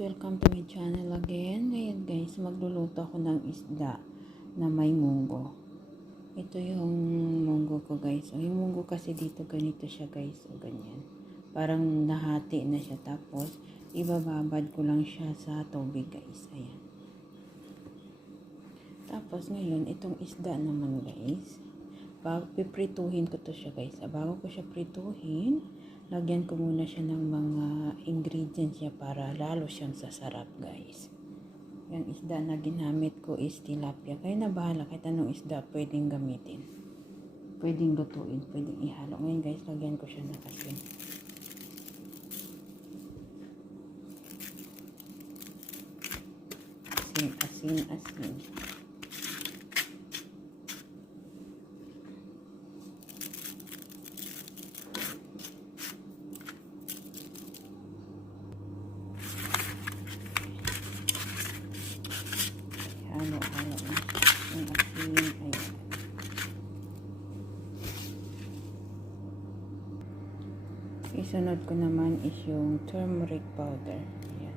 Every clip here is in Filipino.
welcome to my channel again. Ngayon guys, magluluto ako ng isda na may munggo. Ito yung munggo ko guys. Yung munggo kasi dito ganito siya guys. O ganyan. Parang nahati na siya. Tapos, ibababad ko lang siya sa tubig guys. Ayan. Tapos ngayon, itong isda naman guys. Piprituhin ko to siya guys. Bago ko siya prituhin, lagyan ko muna siya ng mga ingredients niya para lalo siyang sasarap guys. Yung isda na ginamit ko is tilapia. Kaya na bahala kahit anong isda pwedeng gamitin. Pwedeng lutuin, pwedeng ihalo. Ngayon guys, lagyan ko siya ng asin. Asin. Halo-halo na yung asin. Ayan. Isunod ko naman is yung turmeric powder. Ayan.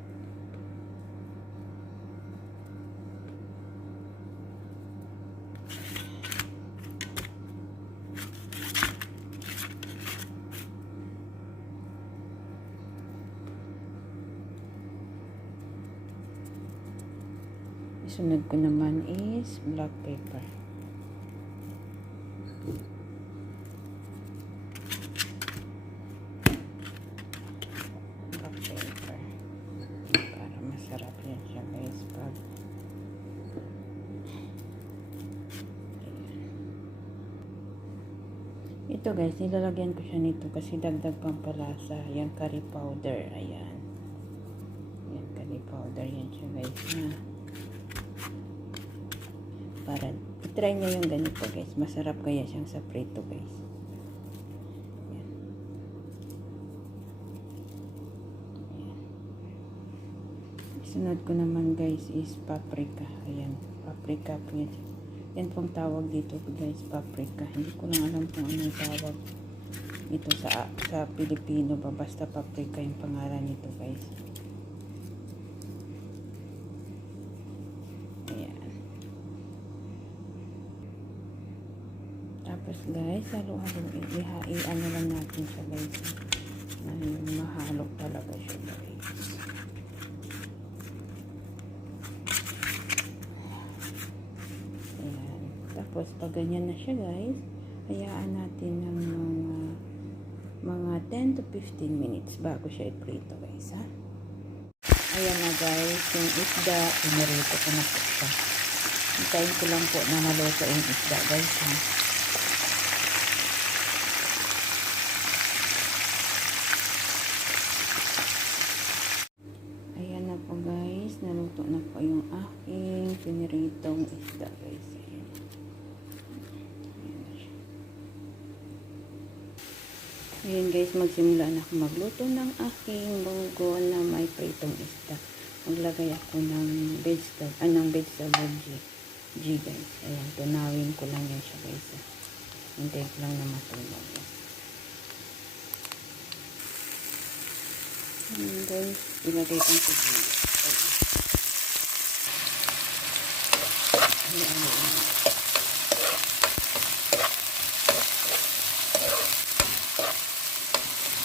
Isunod ko naman is black pepper. Black pepper. Para masarap yan siya guys. Pag ito guys, nilalagyan ko siya nito kasi dagdag pampalasa. Yung curry powder. Ayan. Yan, curry powder. Yan siya guys na. Para i-try nyo yung ganito guys. Masarap kaya siyang sa prito guys. Ayan. Ayan. Isunod ko naman guys is paprika. Ayan. Paprika po yan. Yan pong tawag dito guys. Paprika. Hindi ko lang alam kung anong tawag ito sa Pilipino ba. Basta paprika yung pangalan nito guys. Tapos guys, halo-halo, i-ano lang natin siya guys. Mahalo talaga siya guys. Ayan. Tapos pag ganyan na siya guys, hayaan natin ng mga 10 to 15 minutes bago siya i-prito guys ha. Ayan na guys, yung isda, pinarito ko na po siya. Hintayin ko lang po na maluto yung isda guys ha. Naluto na po yung aking piniritong isda guys. Ayan. Ayan guys, magsimula na ako magluto ng aking munggo na may pritong isda. Maglagay ako ng vegetable G guys. Ayan, tunawin ko lang yan siya guys. Hintay ko lang na matunaw yan. And guys, ilagay kong sibuyas.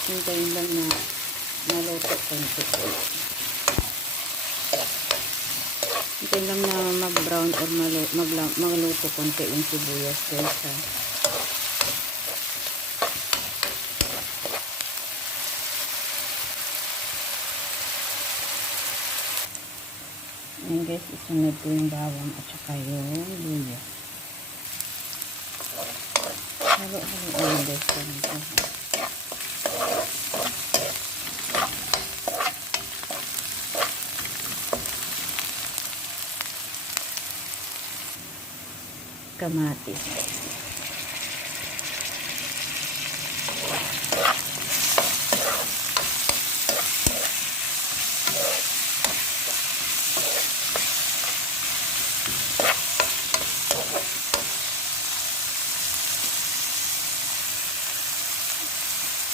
Hintayin lang na maluto konti. Hintayin lang na mag-brown or maluto konti yung sibuyas guys ha. Ayan guys, isunod ko yung bawang at saka yung luya. Halo-halo guys. Kamatis.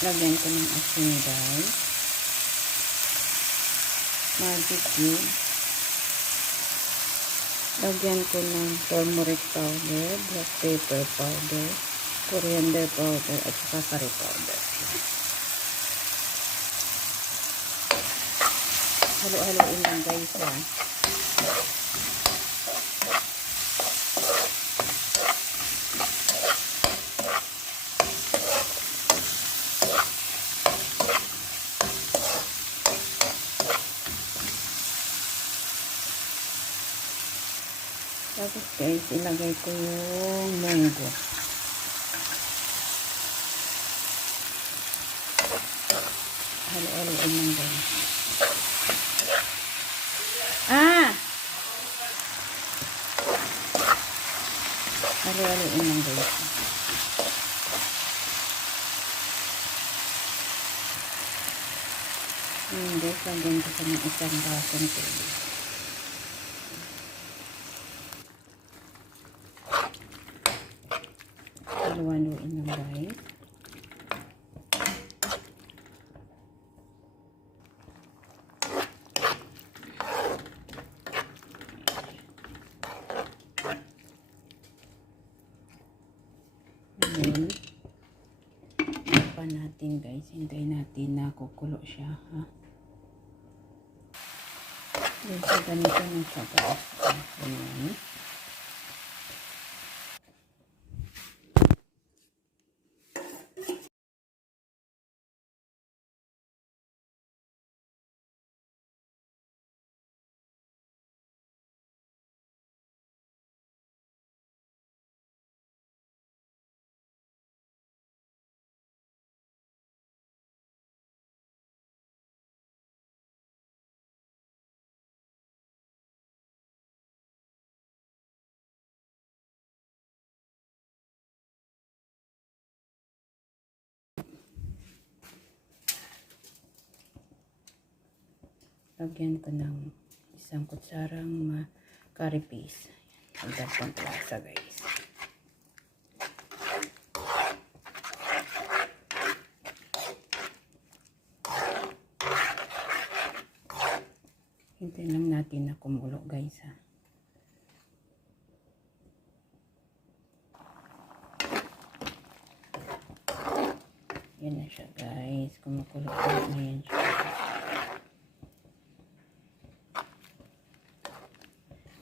Lagyan ko ng asin guys. Magic cube. Lagyan ko ng turmeric powder, black pepper powder, coriander powder, at saka curry powder. Halo-haloin lang guys ha. Tapos guys, ilagay ko yung munggo. Halo-haloin lang guys. Halo-haloin lang guys. Ngayon guys, lagyan ko sa ng isang basong tubig. Halo-haloin lang guys. Ngayon, natin guys, hintayin natin na kukulo siya ha. Then so ganito na siya guys. Ayan. Lagyan ko ng isang kutsarang curry paste. Hanggang pamplasa guys. Hintayin lang natin na kumulo guys ha. Yan na siya guys. Kumukulo na yan siya.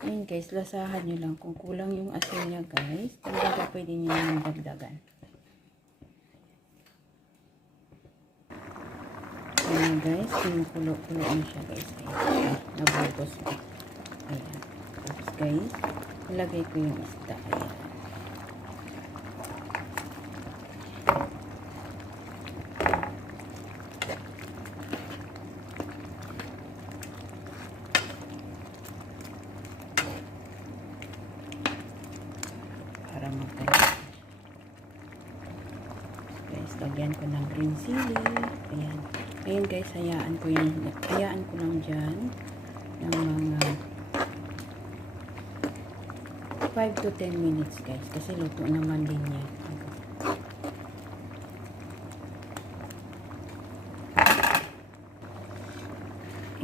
Ayan guys, lasahan nyo lang. Kung kulang yung asin niya guys, talaga pwede nyo yung dagdagan. Ayan guys, kumukulo-kulo na siya guys. Ayan, nabugos na. Ayan. Tapos guys, ilagay ko yung isda. Ayan. Para magkalas. Guys, lagyan ko ng green chili. Ayan. Ayan guys, hayaan ko lang dyan ng mga 5 to 10 minutes guys. Kasi luto naman din yan.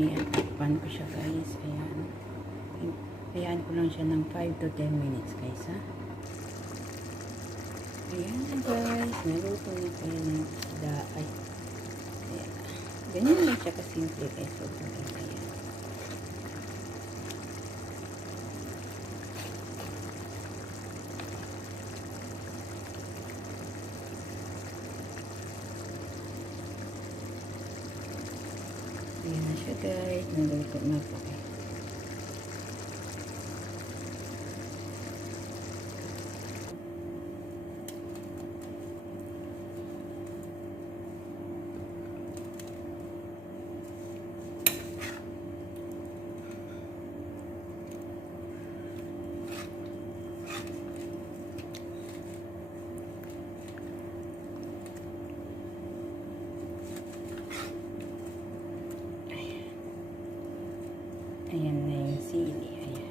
Ayan, takpan ko siya guys. Ayan. Hayaan ko lang siya ng 5 to 10 minutes guys ha. Ayan guys, naluto na kayo ng isda. Ay, ayan. Ganyan lang siya kasimple guys. Luto na ayan. Ayan na siya guys, naluto na po. Ayan na yung sili. Ayan.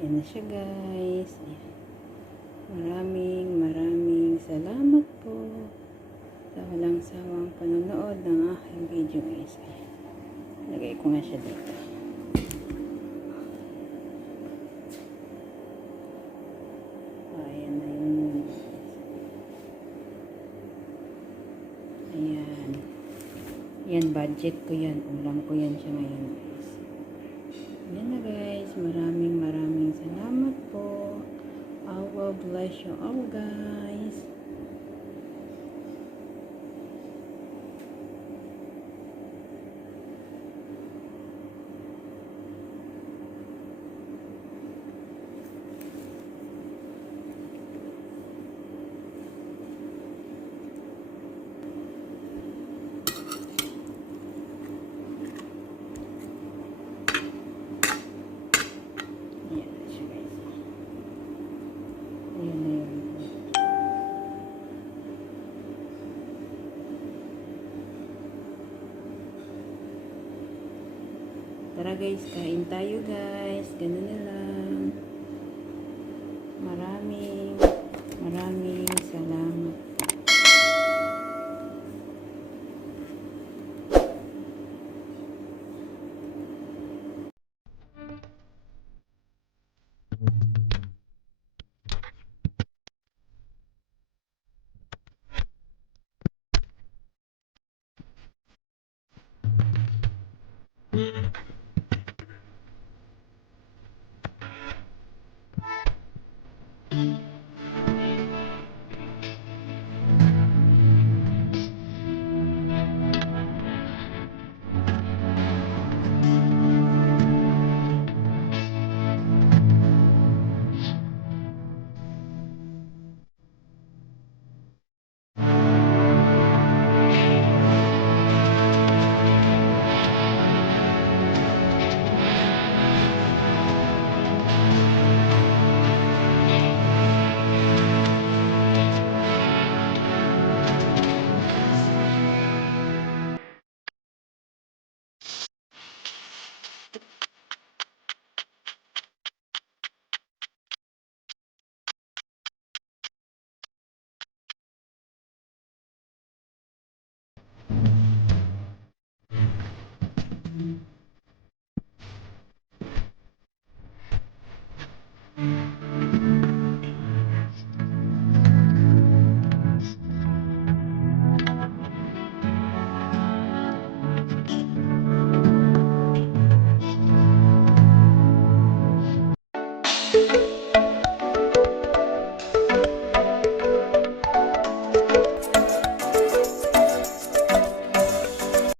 Ayan na siya guys. Ayan. Maraming salamat po sa walang sawang panonood ng aking video guys. Lagay ko nga siya dito. Ayan na yun. Ayan. Yan, budget ko yan. Ulam ko yan siya ngayon guys. Yan na guys. Maraming salamat po. I will bless you all guys. Ayan na siya guys. Ayan na yun. Tara guys, kain tayo guys. Ganun na lang. Maraming salamat.